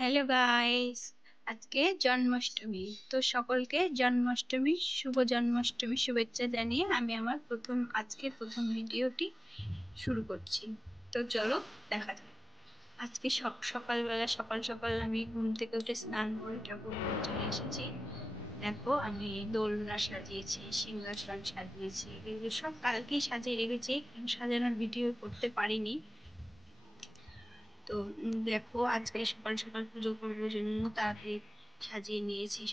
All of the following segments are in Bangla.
হ্যালো গাইস, আজকে জন্মাষ্টমী। তো সকলকে জন্মাষ্টমীর শুভ জন্মাষ্টমী শুভেচ্ছা জানিয়ে আমি আমার আজকের প্রথম ভিডিওটি শুরু করছি। তো চলো দেখা যাক। আজকে সকালবেলা সকাল সকাল আমি ঘুম থেকে উঠে স্নান করে ঠাকুর ঘরে চলে এসেছি। দেখো, আমি দোলনা সাজিয়েছি, সিংহাসন সাজিয়েছি, এগুলো সব কালকেই সাজিয়ে রেখেছি, সাজানোর ভিডিও করতে পারিনি। তো দেখো, আজকে সকাল সকাল পুজো করবার জন্য তাড়াতাড়ি সাজিয়ে নিয়েছি।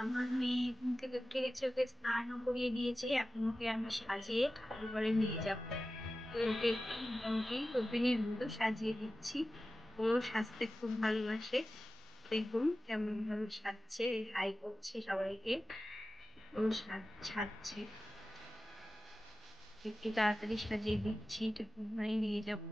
আমার মেয়ে ঘুম থেকে উঠে গেছে, ওকে স্নানও করিয়ে দিয়েছি। এখন ওকে আমি সাজিয়ে ঠাকুর ঘরে নিয়ে যাবো। তো ওকে মোটামুটি ওপেনের মতো সাজিয়ে দিচ্ছি। ও সাজতে খুব ভালোবাসে। দেখুন কেমন ভাবে সাজছে, হাই করছে সবাইকে। ও সাজছে, একটু তাড়াতাড়ি সাজিয়ে দিচ্ছি, ঠাকুর ঘরে নিয়ে যাবো।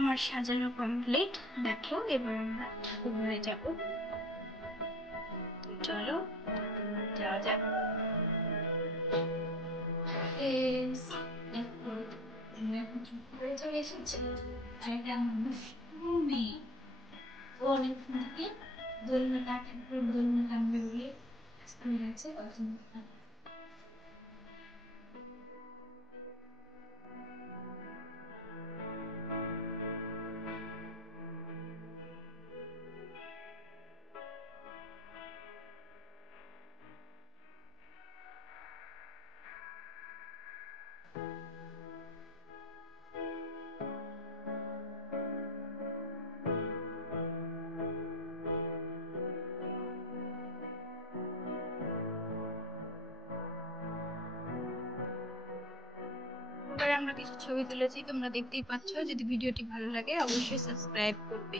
আমার সাজানো কমপ্লিট। দেখো, এবার আমরা ঠাকুর ঘরে যাবো। চলো যাওয়া যাক। দেখো, আমরা এখন চুপ করে চলে এসেছি। আর এটা আমার মেয়ে। ও অনেকক্ষণ থেকে দোলনা ঠাকুর দোলনা টানবে বলে স্কুলে গেছে। করে আমরা কিছু ছবি তুলেছি, তোমরা দেখতেই পাচ্ছ। যদি ভিডিওটি ভালো লাগে অবশ্যই সাবস্ক্রাইব করবে।